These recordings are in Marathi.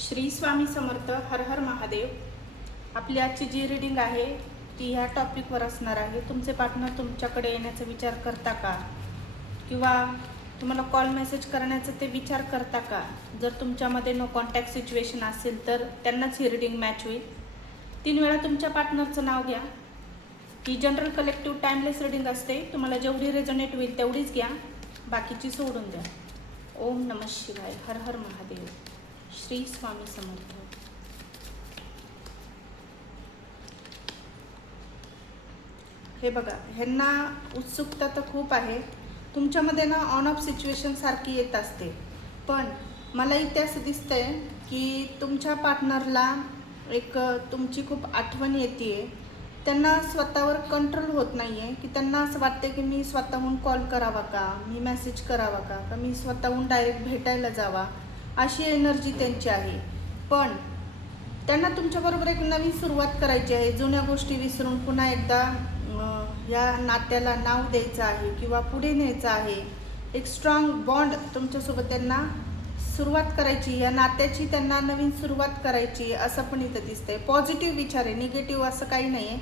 श्री स्वामी समर्थ. हर हर महादेव. आपली आजची जी रीडिंग आहे ती ह्या टॉपिकवर असणार आहे. तुमचे पार्टनर तुमच्याकडे येण्याचा विचार करता का, किंवा तुम्हाला कॉल मेसेज करण्याचा ते विचार करता का? जर तुमच्यामध्ये नो कॉन्टॅक्ट सिच्युएशन असेल तर त्यांनाच ही रीडिंग मॅच होईल. 3 वेळा तुमच्या पार्टनरचं नाव घ्या. ही जनरल कलेक्टिव्ह टाइमलेस रीडिंग असते. तुम्हाला जेवढी रेझोनेट होईल तेवढीच घ्या, बाकीची सोडून द्या. ओम नमः शिवाय. हर हर महादेव. श्री स्वामी समर्थ. हे बघा, ह्यांना उत्सुकता तर खूप आहे. तुमच्यामध्ये ना ऑन ऑफ सिच्युएशन सारखी येत असते, पण मला इथे असं दिसतंय की तुमच्या पार्टनरला एक तुमची खूप आठवण येते. त्यांना स्वतःवर कंट्रोल होत नाही आहे, की त्यांना असं वाटते की मी स्वतःहून कॉल करावा का, मी मेसेज करावा का मी स्वतःहून डायरेक्ट भेटायला जावा, अशी एनर्जी त्यांची आहे. पण त्यांना तुमच्याबरोबर एक नवीन सुरुवात करायची आहे. जुन्या गोष्टी विसरून पुन्हा एकदा या नात्याला नाव द्यायचं आहे किंवा पुढे न्यायचं आहे. एक स्ट्रॉंग बॉन्ड तुमच्यासोबत त्यांना सुरुवात करायची, या नात्याची त्यांना नवीन सुरुवात करायची, असं पण इथं दिसतंय. पॉझिटिव्ह विचार आहे, निगेटिव्ह असं काही नाही आहे.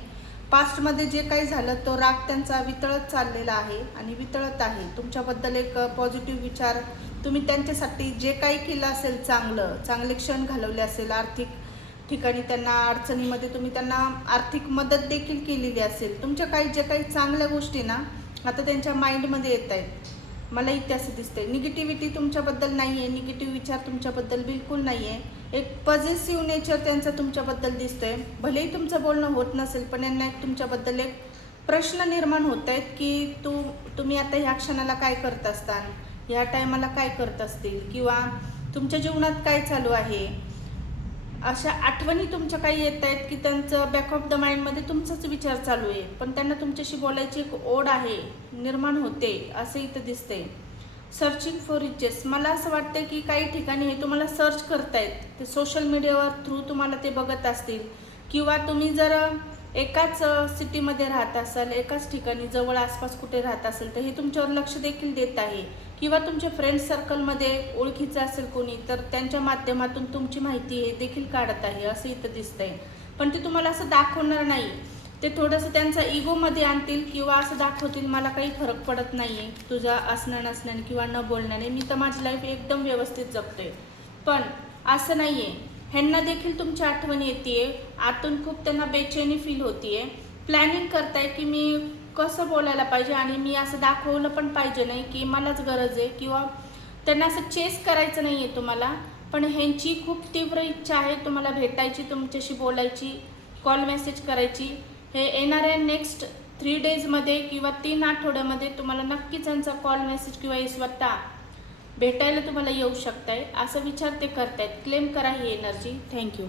पास्टमध्ये जे काही झालं तो राग त्यांचा वितळत चाललेला आहे आणि वितळत आहे. तुमच्याबद्दल एक पॉझिटिव्ह विचार, तुम्ही त्यांच्यासाठी जे काही केलं असेल, चांगले क्षण घालवले असेल, आर्थिक ठिकाणी त्यांना अडचणीमध्ये तुम्ही त्यांना आर्थिक मदत देखील केलेली असेल. तुमच्या जे काही चांगल्या गोष्टी ना आता त्यांच्या माइंडमध्ये येत आहेत. मला इथे असं दिसतंय निगेटिव्हिटी तुमच्याबद्दल नाही आहे, निगेटिव्ह विचार तुमच्याबद्दल बिलकुल नाही आहे. एक पॉझिटिव्ह नेचर त्यांचा तुमच्याबद्दल दिसतोय. भलेही तुमचं बोलणं होत नसेल, पण यांना एक तुमच्याबद्दल एक प्रश्न निर्माण होत आहेत की तुम्ही आता ह्या क्षणाला काय करत असताल, ह्या टायमाला काय करत असतील, किंवा तुमच्या जीवनात काय चालू आहे. अशा आठवणी तुमच्या काही येत आहेत की त्यांचं बॅक ऑफ द माइंडमध्ये तुमचाच विचार चालू आहे, पण त्यांना तुमच्याशी बोलायची एक ओढ आहे, निर्माण होते, असं इथं दिसतंय. Searching for riches. मला असं वाटतं की काही ठिकाणी हे तुम्हाला सर्च करतायत. ते सोशल मीडियावर थ्रू तुम्हाला ते बघत असतील, किंवा तुम्ही जर एकाच सिटीमध्ये राहत असाल, एकाच ठिकाणी जवळ आसपास कुठे राहत असेल तर हे तुमच्यावर लक्ष देखील देत आहे. किंवा तुमच्या फ्रेंड सर्कलमध्ये ओळखीचं असेल कोणी, तर त्यांच्या माध्यमातून तुमची माहिती हे देखील काढत आहे, असं इथं दिसतंय. पण ते तुम्हाला असं दाखवणार नाही. ते थोडंसं त्यांचा इगोमध्ये आणतील किंवा असं दाखवतील मला काही फरक पडत नाही आहे तुझा असणं नसण्याने किंवा न बोलण्याने, मी तर माझी लाईफ एकदम व्यवस्थित जगतोय. पण असं नाही आहे. ह्यांना देखील तुमची आठवण येते. आतून खूप त्यांना बेचैनी फील होतीये. प्लॅनिंग करताय की मी कसं बोलायला पाहिजे आणि मी असं दाखवलं पण पाहिजे नाही की मलाच गरज आहे, किंवा त्यांना असं चेस करायचं नाही आहे तुम्हाला. पण ह्यांची खूप तीव्र इच्छा आहे तुम्हाला भेटायची, तुमच्याशी बोलायची, कॉल मेसेज करायची. हे येणाऱ्या नेक्स्ट 3 डेजमध्ये किंवा 3 आठवड्यामध्ये तुम्हाला नक्कीच त्यांचा कॉल मेसेज किंवा हे स्वतः भेटायला तुम्हाला येऊ शकताय, असं विचार ते करतायत. क्लेम करा ही एनर्जी. थँक्यू.